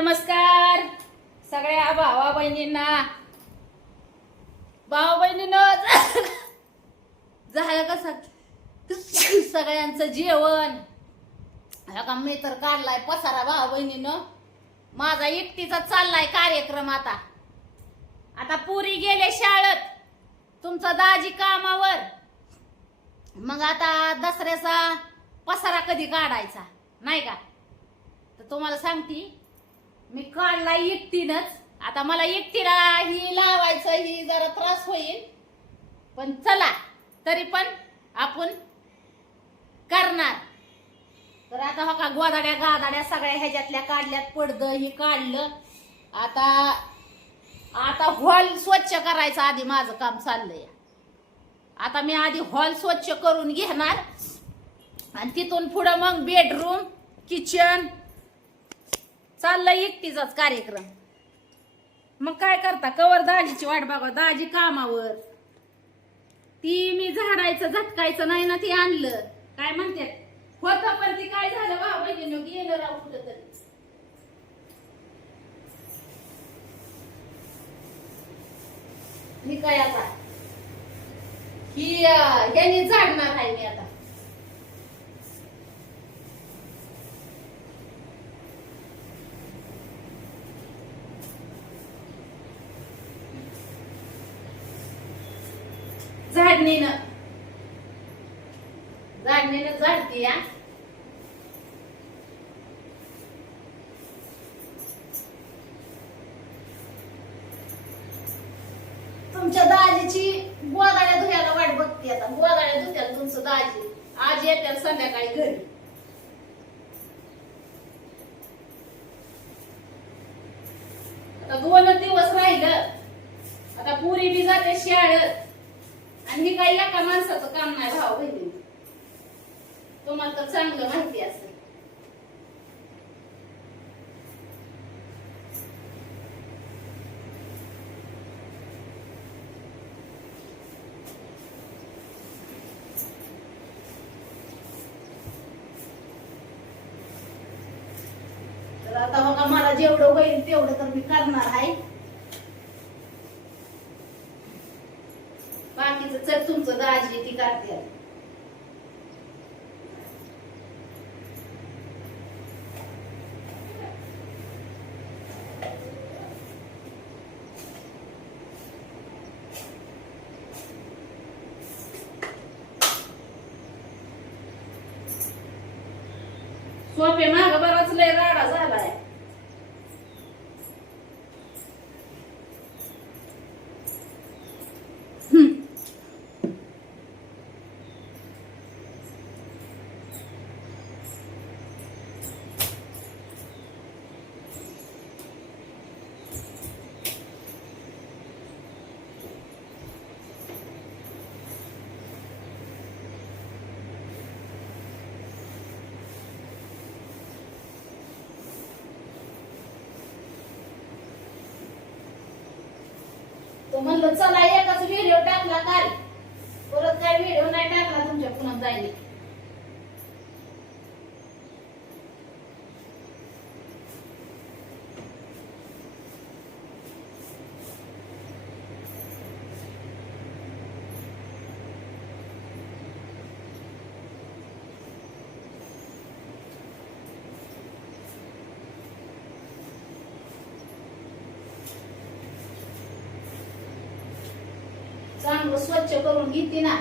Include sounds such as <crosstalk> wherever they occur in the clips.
नमस्कार. सगळ्या भावा बहिणींना भावा बहिणीनं <laughs> झालं कसं <laughs> सगळ्यांचं जेवण? ह्या का मी तर काढलाय पसारा भावा बहिणीनं माझा एकटीचा चाललाय कार्यक्रम आता. आता पुरी गेले शाळेत तुमचा दाजी कामावर. मग आता दसऱ्याचा पसारा कधी काढायचा? नाही का? तर तुम्हाला सांगती मी काढला एकटीनच. आता मला एकटीला ही लावायचं ही जरा त्रास होईल. पण चला तरी पण आपण करणार. तर आता हो का गोदाड्या गादाड्या सगळ्या ह्याच्यातल्या काढल्यात पडदं ही काढलं. आता आता हॉल स्वच्छ करायचं आधी माझं काम चाललंय. आता मी आधी हॉल स्वच्छ करून घेणार. आणि तिथून पुढं मग बेडरूम किचन चाललंय एकटीचाच कार्यक्रम. मग काय करता? कवर दाजीची वाट बघा दाजी कामावर. ती मी झाडायचं झटकायचं नाही ना ती आणलं. काय म्हणते? होत पण ती काय झालं बा बहिणीनं गेलं राव कुठं तरी मी काय आता? ही याने यांनी झाडणार आहे मी आता. जाडणीनं. जाडणीनं जाडती या तुमच्या दाजीची गोदाड्या धुयाला वाट बघते आता. गोदाड्या धुत्याला तुमचं दाजी. आज येत्या संध्याकाळी घरी. आता दोन दिवस राहिलं. आता पुरी बी जाते शाळेत. आणि हे काही एका माणसाचं काम नाही भाऊ बहिणी तुम्हाला तर चांगलं माहिती असेल. तर आता बघा मला जेवढं होईल तेवढं तर मी करणार आहे. बाकीचं चल तुमचं दाजी ती करते सोपे माग बराच लय राडा झालाय हम्म. तो म्हणलं चला एकच व्हिडिओ टाकला काल परत काय व्हिडिओ नाही टाकला तुमच्या पुन्हा जायला. चांगलं स्वच्छ करून घेते ना.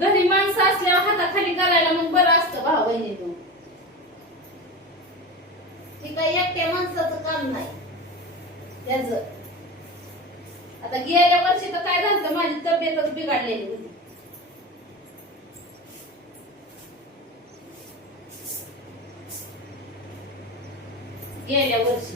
घरी माणसं असल्यावर हाताखाली करायला मग बरं असतं भाऊ बहिणी तू काही एकट्या माणसाचं काम नाही. त्याच. आता गेल्या वर्षी तर काय झालं माझी तब्येतच बिघडलेली होती. गेल्या वर्षी.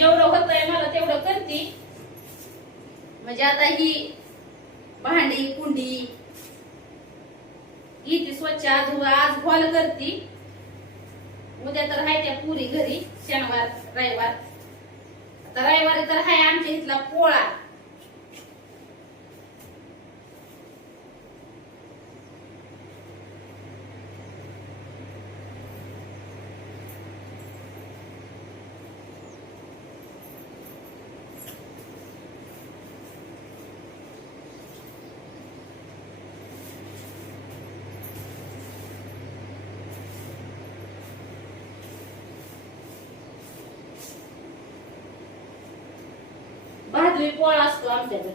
जेवढं होतंय मला तेवढं करते. म्हणजे आता ही भांडी कुंडी ही ती स्वच्छ आज आज हॉल करते. उद्या तर आहे त्या पुरी घरी शनिवार रविवार. आता रविवारी तर आहे आमच्या इथला पोळा. भादवी पोळा असतो आमच्याकडे?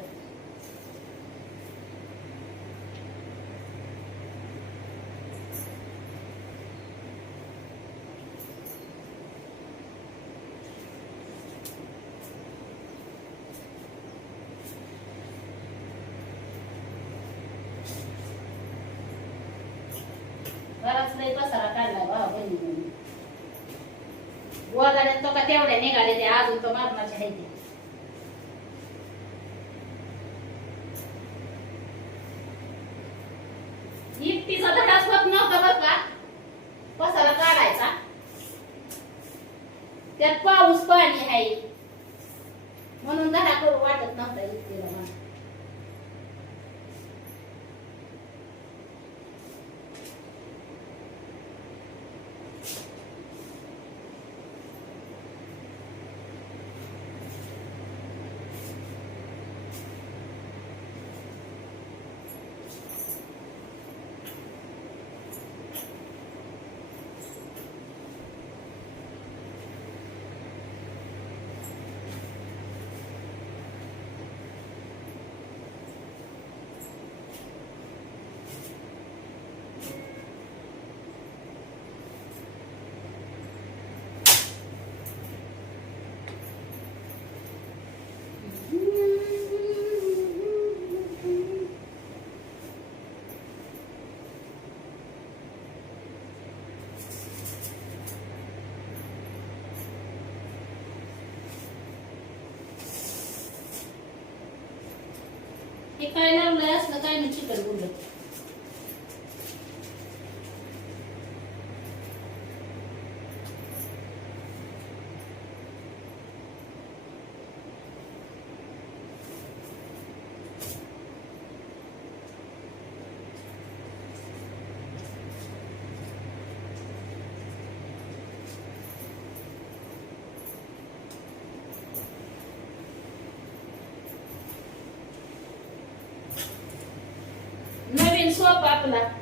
बराच नाही पसारा काढला बा बहिणी गोदाड्यात तो का तेवढ्या निघाले ते अजून तो मरणाचे आहे ते एकटीचा धडाच होत बरं का? पसारा काढायचा. त्यात पाऊस पाणी आहे. म्हणून दहा करू वाटत नव्हता एकटीला काय लावलंय असलं काय नाही चिकन गुंड papla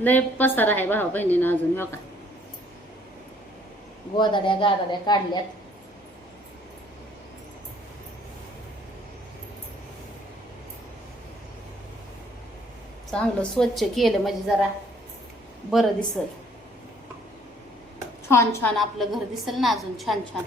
लय पसार आहे भाऊ बहिणीनं अजून हो का? गोदाड्या गादाड्या काढल्यात. चांगलं स्वच्छ केलं म्हणजे जरा बरं दिसल. छान छान आपलं घर दिसल ना अजून छान छान.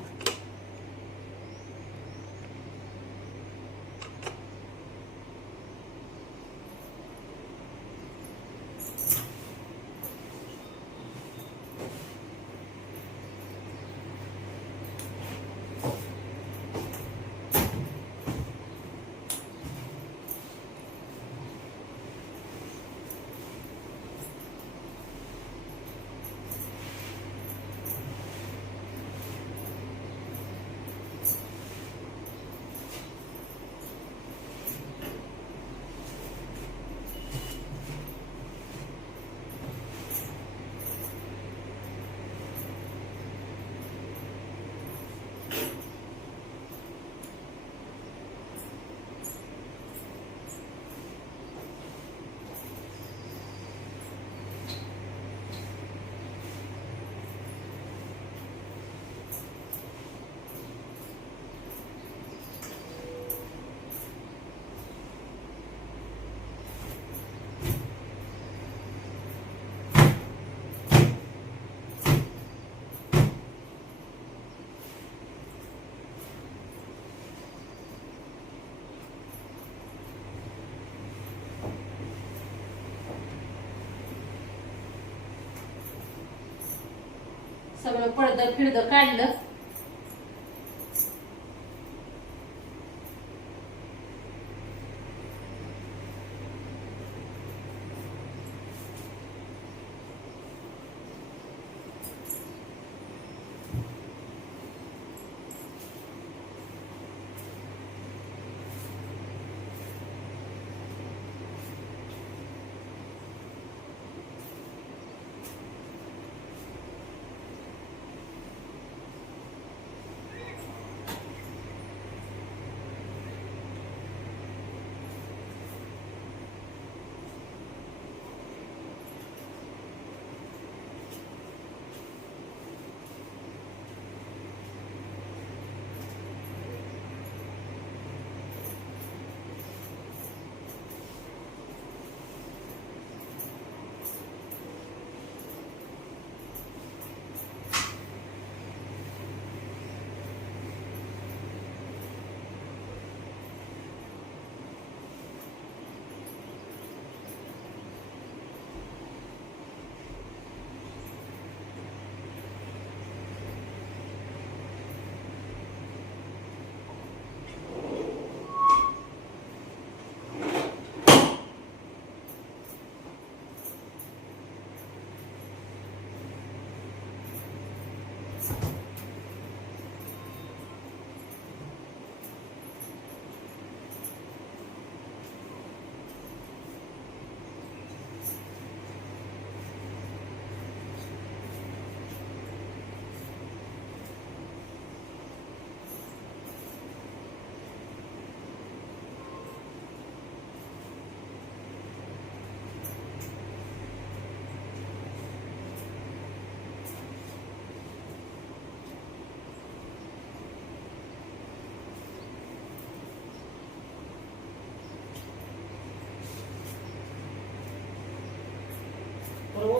सगळं पडदं फिरदं काढलं.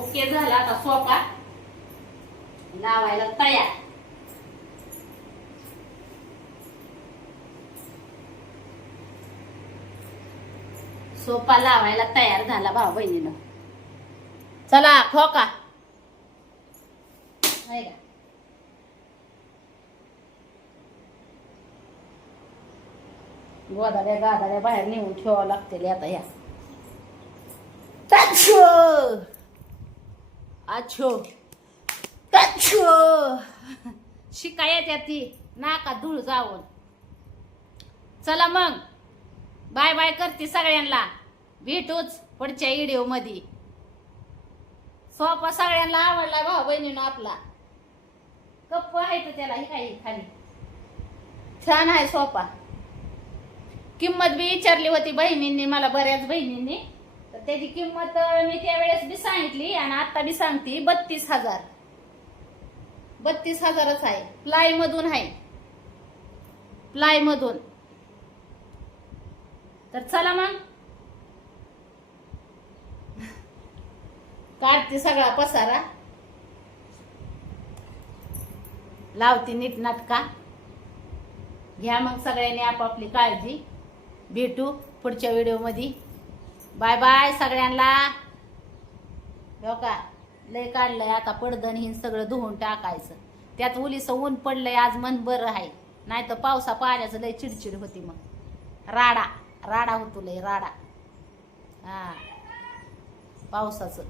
ओके झाला आता सोपा लावायला तयार सोपा लावायला तयार झाला भाऊ बहिणीनं चला खोका आहे का गोदाड्या गादाड्या बाहेर नेऊन ठेवावं लागतील आता या अच्छो अच्छो अच्छो शिकायत ती नाका धूळ जाऊन. चला मग. बाय बाय करते सगळ्यांना. भेटूच पुढच्या व्हिडिओमध्ये सोपा सगळ्यांना आवडला भाऊ बहिणीनं आपला. कप्प आहे तर त्याला ही काही खाली. छान आहे सोपा. किंमत बी विचारली होती बहिणींनी मला बऱ्याच बहिणींनी. त्याची किंमत मी त्यावेळेस बी सांगितली आणि आता बी सांगते बत्तीस हजार. बत्तीस हजारच आहे. प्लाय मधून आहे. प्लाय मधून तर चला मग. काढते सगळा पसारा. लावते नीट नाटका. घ्या मग सगळ्यांनी आपापली काळजी. भेटू पुढच्या व्हिडिओमध्ये बाय बाय सगळ्यांना. हो का लय काढलंय आता पडदन हिन सगळं धुवून टाकायचं. त्यात उलीचं ऊन पडलंय आज मन बरं आहे. नाही तर पावसा पाण्याचं लय चिडचिड होती मग. राडा. राडा होतो लय राडा. हा. पावसाचं.